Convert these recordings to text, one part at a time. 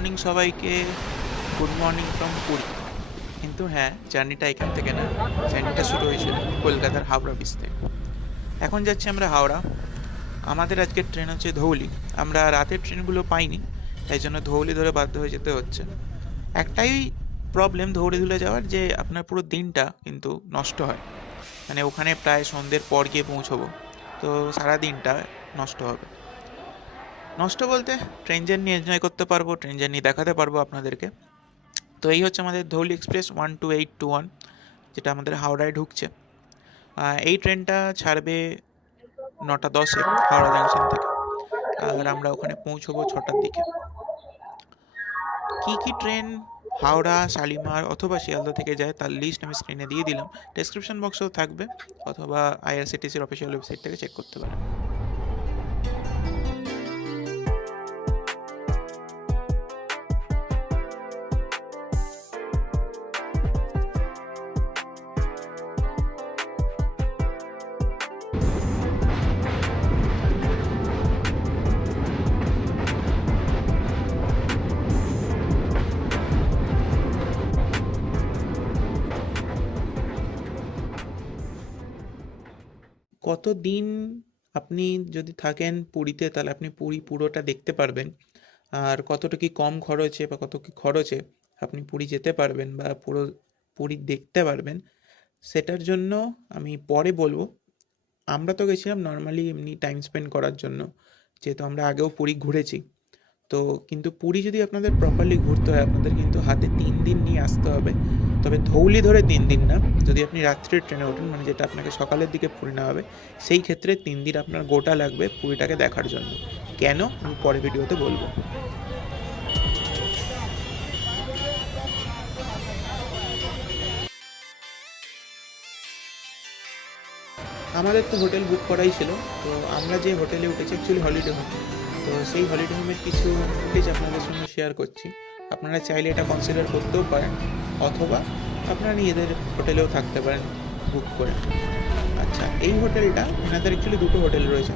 Morning সবাইকে। Good morning from Puri. কিন্তু হ্যাঁ, জার্নিটা এখান থেকে না, জার্নিটা শুরু হয়েছিল কলকাতার হাওড়া ব্রিজ থেকে। এখন যাচ্ছি আমরা হাওড়া। আমাদের আজকের ট্রেন হচ্ছে ধৌলি। আমরা রাতের ট্রেনগুলো পাইনি, তাই জন্য ধৌলি ধরে বাধ্য হয়ে যেতে হচ্ছে। একটাই প্রবলেম ধৌলি ধুলে যাওয়ার, যে আপনার পুরো দিনটা কিন্তু নষ্ট হয়। মানে ওখানে প্রায় সন্ধ্যের পর গিয়ে পৌঁছবো, তো সারা দিনটা নষ্ট হবে। নষ্ট বলতে ট্রেন জার্নি এনজয় করতে পারবো, ট্রেন জার্নি দেখাতে পারবো আপনাদেরকে। তো এই হচ্ছে আমাদের ধৌলি এক্সপ্রেস 12821, যেটা আমাদের হাওড়ায় ঢুকছে। এই ট্রেনটা ছাড়বে 9টা 10-এ হাওড়া জাংশন থেকে, আর আমরা ওখানে পৌঁছবো 6টার দিকে। কি কি ট্রেন হাওড়া, শালিমার অথবা শিয়ালদা থেকে যায় তার লিস্ট আমি স্ক্রিনে দিয়ে দিলাম, ডেসক্রিপশন বক্সেও থাকবে, অথবা আইআরসিটিসির অফিসিয়াল ওয়েবসাইট থেকে চেক করতে পারেন। কতদিন আপনি যদি থাকেন পুরীতে, তাহলে আপনি পুরী পুরোটা দেখতে পারবেন, আর কতটা কি কম খরচে বা কত কি খরচে আপনি পুরী যেতে পারবেন বা পুরো পুরী দেখতে পারবেন, সেটার জন্য আমি পরে বলবো। আমরা তো গেছিলাম নর্মালি এমনি টাইম স্পেন্ড করার জন্য, যেহেতু আমরা আগেও পুরী ঘুরেছি। তো কিন্তু পুরী যদি আপনাদের প্রপারলি ঘুরতে হয়, আপনাদের কিন্তু হাতে 3 দিন নিয়ে আসতে হবে। তবে ধৌলি ধরে 3 দিন না, যদি আপনি রাত্রির ট্রেনে ওঠেন, মানে যেটা আপনাকে সকালের দিকে পুরী নেওয়া হবে, সেই ক্ষেত্রে 3 দিন আপনার গোটা লাগবে পুরীটাকে দেখার জন্য। কেন, আমি পরে ভিডিওতে বলবো। আমাদের তো হোটেল বুক করাই ছিল। তো আমরা যে হোটেলে উঠেছি অ্যাকচুয়ালি হলিডে হোম। তো সেই হলিডে হোমের কিছু ফুটেজ আপনাদের সঙ্গে শেয়ার করছি। আপনারা চাইলে এটা কনসিডার করতেও পারেন, অথবা আপনারা নিজেদের হোটেলেও থাকতে পারেন বুক করে। আচ্ছা, এই হোটেলটা, এনাদের অ্যাকচুয়ালি দুটো হোটেল রয়েছে।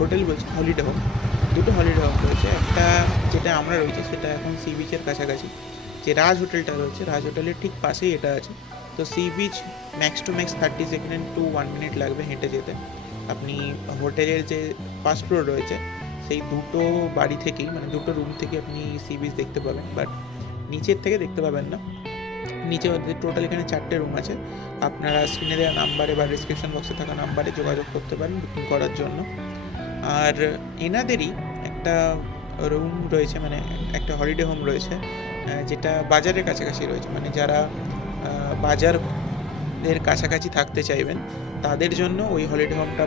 হোটেল বলছি, হলিডে হোম। দুটো হলিডে হোম রয়েছে। একটা যেটা আমরা রয়েছে সেটা এখন সি বিচের কাছাকাছি। যে রাজ হোটেলটা রয়েছে, রাজ হোটেলের ঠিক পাশেই এটা আছে। তো sea beach max to max 30 second to 1 minute লাগবে হেঁটে যেতে। আপনি হোটেলের যে ফার্স্ট ফ্লোর রয়েছে, সেই দুটো বাড়ি থেকেই, মানে দুটো রুম থেকে আপনি সি বিচ দেখতে পাবেন, বাট নিচের থেকে দেখতে পাবেন না। নিচে টোটাল এখানে 4টে রুম আছে। আপনারা স্ক্রিনে দেওয়া নাম্বারে বা ডিসক্রিপশন বক্সে থাকা নাম্বারে যোগাযোগ করতে পারেন বুকিং করার জন্য। আর এনাদেরই একটা রুম রয়েছে, মানে একটা হলিডে হোম রয়েছে, যেটা বাজারের কাছাকাছি রয়েছে। মানে যারা বাজারের কাছাকাছি থাকতে চাইবেন, তাদের জন্য ওই হলিডে হোমটা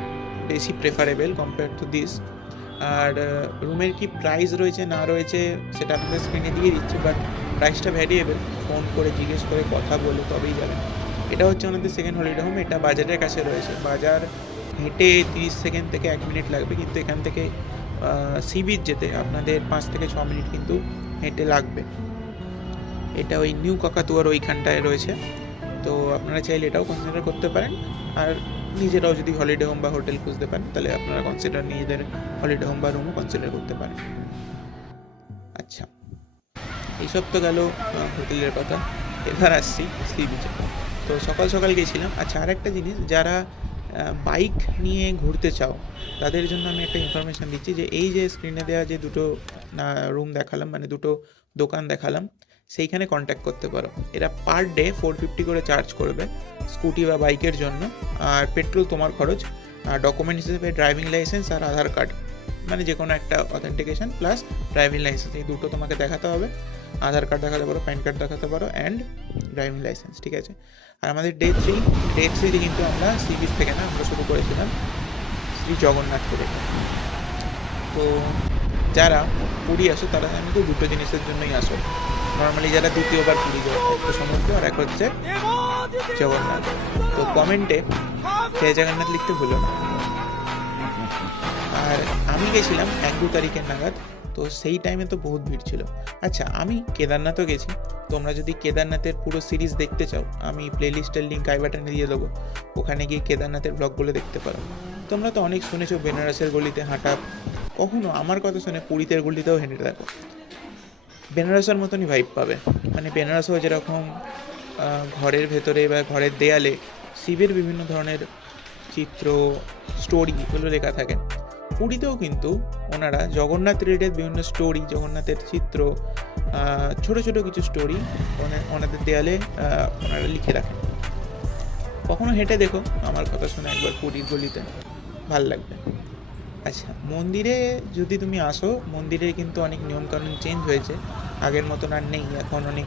বেশি প্রেফারেবল কম্পেয়ার টু দিস। আর রুমের কি প্রাইস রয়েছে না রয়েছে সেটা আপনাদের স্ক্রিনে দিয়ে দিচ্ছি, বাট প্রাইসটা ভ্যারিয়েবল। ফোন করে জিজ্ঞেস করে কথা বলে তবেই যাবেন। এটা হচ্ছে আমাদের সেকেন্ড হলিডে হোম। এটা বাজারের কাছে রয়েছে। বাজার হেঁটে 30 সেকেন্ড থেকে 1 মিনিট লাগবে, কিন্তু এখান থেকে সি বিচ যেতে আপনাদের 5 থেকে 6 মিনিট কিন্তু হেঁটে লাগবে। এটা ওই নিউ কাকাতুয়ার ওইখানটায় রয়েছে। তো আপনারা চাইলে এটাও কনসিডার করতে পারেন। আর নিজেরাও যদি হলিডে হোম বা হোটেল খুঁজতে পারেন, তাহলে আপনারা কনসিডার নিজেদের হলিডে হোম বা রুমও কনসিডার করতে পারেন। আচ্ছা, এইসব তো গেল হোটেলের কথা। এবার আসছি সি বিচে। তো সকাল সকাল গেছিলাম। আচ্ছা, আর একটা জিনিস, যারা বাইক নিয়ে ঘুরতে চাও, তাদের জন্য আমি একটা ইনফরমেশান দিচ্ছি, যে এই যে স্ক্রিনে দেওয়া যে দুটো রুম দেখালাম, মানে দুটো দোকান দেখালাম, সেইখানে কন্ট্যাক্ট করতে পারো। এরা পার ডে 450 করে চার্জ করবে স্কুটি বা বাইকের জন্য। আর পেট্রোল তোমার খরচ। আর ডকুমেন্ট হিসেবে ড্রাইভিং লাইসেন্স আর আধার কার্ড, মানে যে কোনো একটা অথেন্টিকেশন প্লাস ড্রাইভিং লাইসেন্স, এই দুটো তোমাকে দেখাতে হবে। আধার কার্ড দেখাতে পারো, প্যান কার্ড দেখাতে পারো, অ্যান্ড ড্রাইভিং লাইসেন্স, ঠিক আছে। আর আমাদের ডে 3 কিন্তু আমরা সি বিচ থেকে না, আমরা শুরু করেছিলাম শ্রী জগন্নাথকে দেখে। তো যারা পুরী আসো, তারা কিন্তু দুটো জিনিসের জন্যই আসো নর্মালি। যারা দ্বিতীয়বার পুরী যায়, একটা সমুদ্র আর এক হচ্ছে জগন্নাথ। তো কমেন্টে জয় জগন্নাথ লিখতে ভুলো না। আর আমি গেছিলাম 1-2 তারিখের নাগাদ। তো সেই টাইমে তো বহুত ভিড় ছিল। আচ্ছা, আমি কেদারনাথও গেছি। তোমরা যদি কেদারনাথের পুরো সিরিজ দেখতে চাও, আমি প্লেলিস্টের লিঙ্ক আই বাটনে দিয়ে দেবো। ওখানে গিয়ে কেদারনাথের ব্লগগুলো দেখতে পারো। তোমরা তো অনেক শুনেছো বেনারসের গলিতে হাঁটা, কখনো আমার কথা শুনে পুরীতের গলিতেও হেঁটে দেখো। বেনারসের মতনই ভাইব পাবে। মানে বেনারসও যেরকম ঘরের ভেতরে বা ঘরের দেয়ালে শিবের বিভিন্ন ধরনের চিত্র, স্টোরি এগুলো লেখা থাকে, পুরীতেও কিন্তু ওনারা জগন্নাথ রিলেটেড বিভিন্ন স্টোরি, জগন্নাথের চিত্র, ছোট ছোট কিছু স্টোরি ওনাদের দেয়ালে ওনারা লিখে রাখেন। কখনো হেঁটে দেখো, আমার কথা শুনে একবার পুরীর গলিতে, ভাল লাগবে। আচ্ছা, মন্দিরে যদি তুমি আসো, মন্দিরে কিন্তু অনেক নিয়মকানুন চেঞ্জ হয়েছে, আগের মতন আর নেই। এখন অনেক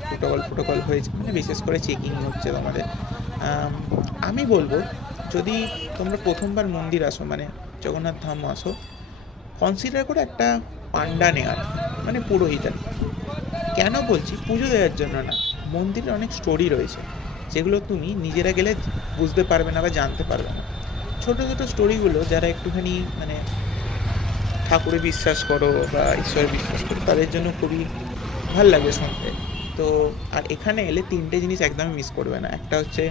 প্রোটোকল হয়েছে, মানে বিশেষ করে চেকিং হচ্ছে তোমাদের। আমি বলবো, যদি তোমরা প্রথমবার মন্দির আসো, মানে জগন্নাথ ধাম আসো, কনসিডার করে একটা পান্ডা নেওয়ার, মানে পুরোহিতের। কেন বলছি? পুজো দেওয়ার জন্য না, মন্দিরে অনেক স্টোরি রয়েছে যেগুলো তুমি নিজেরা গেলে বুঝতে পারবে না বা জানতে পারবে না। ছোট ছোট স্টোরিগুলো যারা একটুখানি মানে ঠাকুরে বিশ্বাস করো বা ঈশ্বরে বিশ্বাস করো, তাদের জন্য খুবই ভাল লাগবে শুনতে। তো আর এখানে এলে 3টে জিনিস একদমই মিস করবে না। একটা হচ্ছে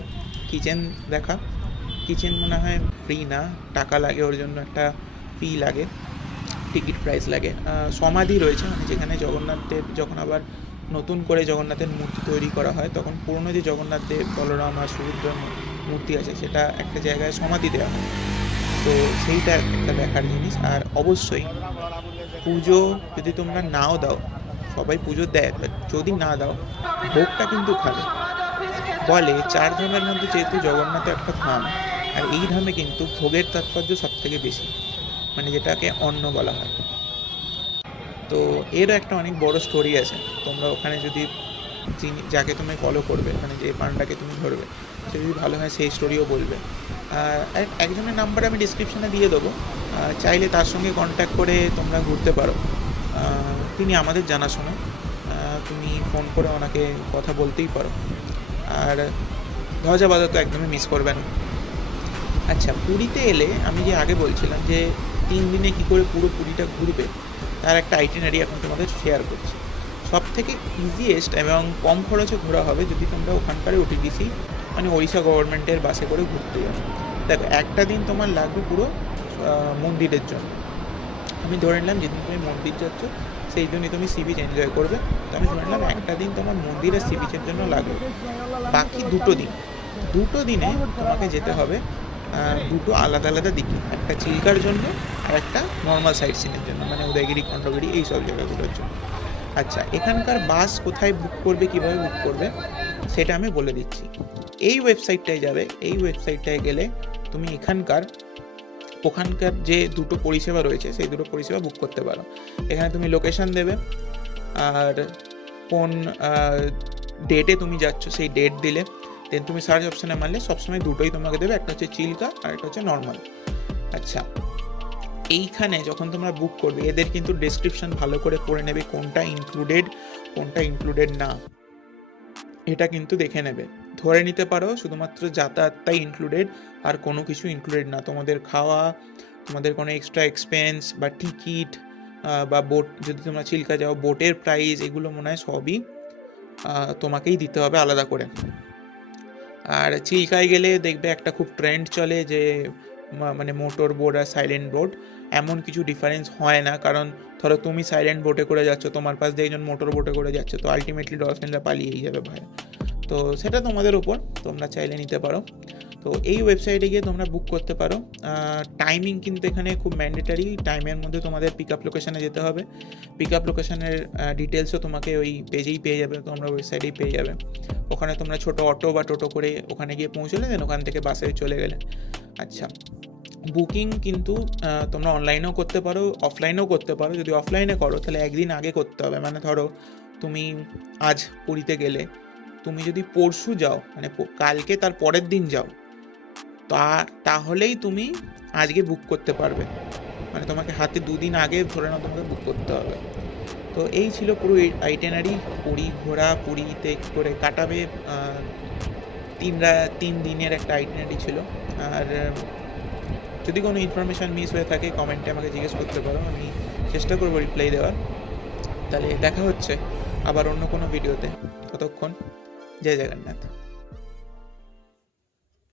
কিচেন দেখা। কিচেন মনে হয় ফ্রি না, টাকা লাগে, ওর জন্য একটা ফি লাগে, টিকিট প্রাইস লাগে। সমাধি রয়েছে, মানে যেখানে জগন্নাথদেব যখন আবার নতুন করে জগন্নাথের মূর্তি তৈরি করা হয়, তখন পুরনো যে জগন্নাথ দেব, বলরাম আর সুভদ্রার মূর্তি আছে, সেটা একটা জায়গায় সমাধি দেওয়া হয়। তো সেইটা একটা দেখার জিনিস। আর অবশ্যই পুজো যদি তোমরা নাও দাও, সবাই পুজো দেয়, যদি না দাও, ভোগটা কিন্তু খাবে। বলে 4 ধামের মধ্যে যেহেতু জগন্নাথ একটা ধাম, আর এই ধামে কিন্তু ভোগের তাৎপর্য সব থেকে বেশি, মানে যেটাকে অন্ন বলা হয়। তো এরও একটা অনেক বড় স্টোরি আছে। তোমরা ওখানে যদি যাকে তুমি ফলো করবে, মানে যে পান্ডাকে তুমি ধরবে, সে যদি ভালো হয় সেই স্টোরিও বলবে। একজনের নাম্বার আমি ডিসক্রিপশানে দিয়ে দেবো, চাইলে তার সঙ্গে কন্ট্যাক্ট করে তোমরা ঘুরতে পারো। তিনি আমাদের জানাশোনা, তুমি ফোন করে ওনাকে কথা বলতেই পারো। আর ধ্বজাবাদা তো একদমই মিস করবে না। আচ্ছা, পুরীতে এলে আমি যে আগে বলছিলাম যে 3 দিনে কী করে পুরো পুরীটা ঘুরবে, তার একটা আইটিনারি এখন তোমাদের শেয়ার করছি। সব থেকে ইজিয়েস্ট এবং কম খরচে ঘোরা হবে যদি তোমরা ওখানকার ওটিডিসি, মানে ওড়িশা গভর্নমেন্টের বাসে করে ঘুরতে যাও। দেখো, একটা দিন তোমার লাগবে পুরো মন্দিরের জন্য। আমি ধরে নিলাম যেদিন তুমি মন্দির যাচ্ছ সেই দিনই তুমি সি বিচ এনজয় করবে, তো আমি ধরে নিলাম একটা দিন তোমার মন্দিরের সি বিচের জন্য লাগবে। বাকি 2 দিনে তোমাকে যেতে হবে 2 আলাদা আলাদা দিকে, একটা চিল্কার জন্য আর একটা নর্মাল সাইট সিনের জন্য, মানে উদয়গিরি, খণ্ডগিরি, এই সব জায়গাগুলোর জন্য। আচ্ছা, এখানকার বাস কোথায় বুক করবে, কীভাবে বুক করবে, সেটা আমি বলে দিচ্ছি। এই ওয়েবসাইটটায় যাবে, এই ওয়েবসাইটটায় গেলে তুমি ওখানকার যে 2টো পরিষেবা রয়েছে সেই 2টো পরিষেবা বুক করতে পারো। এখানে তুমি লোকেশান দেবে, আর কোন ডেটে তুমি যাচ্ছ সেই ডেট দিলে, দেন তুমি সার্চ অপশানে মারলে সবসময় 2টোই তোমাকে দেবে, একটা হচ্ছে চিল্কা আর একটা হচ্ছে নর্মাল। আচ্ছা, এইখানে যখন তোমরা বুক করবে, এদের কিন্তু ডেসক্রিপশন ভালো করে পড়ে নেবে, কোনটা ইনক্লুডেড না, এটা কিন্তু দেখে নেবে। ধরে নিতে পারো শুধুমাত্র যাতায়াতটাই ইনক্লুডেড, আর কোনো কিছু ইনক্লুডেড না। তোমাদের খাওয়া, তোমাদের কোনো এক্সট্রা এক্সপেন্স বা টিকিট বা বোট, যদি তোমরা চিল্কা যাও বোটের প্রাইস, এগুলো মনে হয় সবই তোমাকেই দিতে হবে আলাদা করে। আর চিল্কায় গেলে দেখবে একটা খুব ট্রেন্ড চলে যে মানে মোটর বোট আর সাইলেন্ট বোট, এমন কিছু ডিফারেন্স হয় না। কারণ ধরো তুমি সাইলেন্ট বোটে করে যাচ্ছ, তোমার পাশ দিয়ে একজন মোটর বোটে করে যাচ্ছে, তো আলটিমেটলি ডলফিনরা পালিয়েই যাবে ভয়। তো সেটা তোমাদের উপর, তোমরা চাইলে নিতে পারো। তো এই ওয়েবসাইটে গিয়ে তোমরা বুক করতে পারো। টাইমিং কিন্তু এখানে খুব ম্যান্ডেটারি, টাইমের মধ্যে তোমাদের পিক আপ লোকেশানে যেতে হবে। পিক আপ লোকেশানের ডিটেলসও তোমাকে ওই পেজেই পেয়ে যাবে, তোমরা ওয়েবসাইটেই পেয়ে যাবে। ওখানে তোমরা ছোটো অটো বা টোটো করে ওখানে গিয়ে পৌঁছলে, দেন ওখান থেকে বাসে চলে গেলে। আচ্ছা, বুকিং কিন্তু তোমরা অনলাইনেও করতে পারো, অফলাইনেও করতে পারো। যদি অফলাইনে করো তাহলে একদিন আগে করতে হবে। মানে ধরো তুমি আজ পুরীতে গেলে, তুমি যদি পরশু যাও, মানে কালকে তার পরের দিন যাও, তাহলেই তুমি আজকে বুক করতে পারবে। মানে তোমাকে হাতে 2 দিন আগে ধরে নাও তোমাকে বুক করতে হবে। তো এই ছিল পুরো আইটেনারি। পুরী ঘোরা, পুরীতে করে কাটাবে 3 দিনের একটা আইটেনারি ছিল। আর যদি কোনো ইনফরমেশান মিস হয়ে থাকে কমেন্টে আমাকে জিজ্ঞেস করতে পারো, আমি চেষ্টা করবো রিপ্লাই দেওয়ার। তাহলে দেখা হচ্ছে আবার অন্য কোনো ভিডিওতে। ততক্ষণ জয় জগন্নাথ।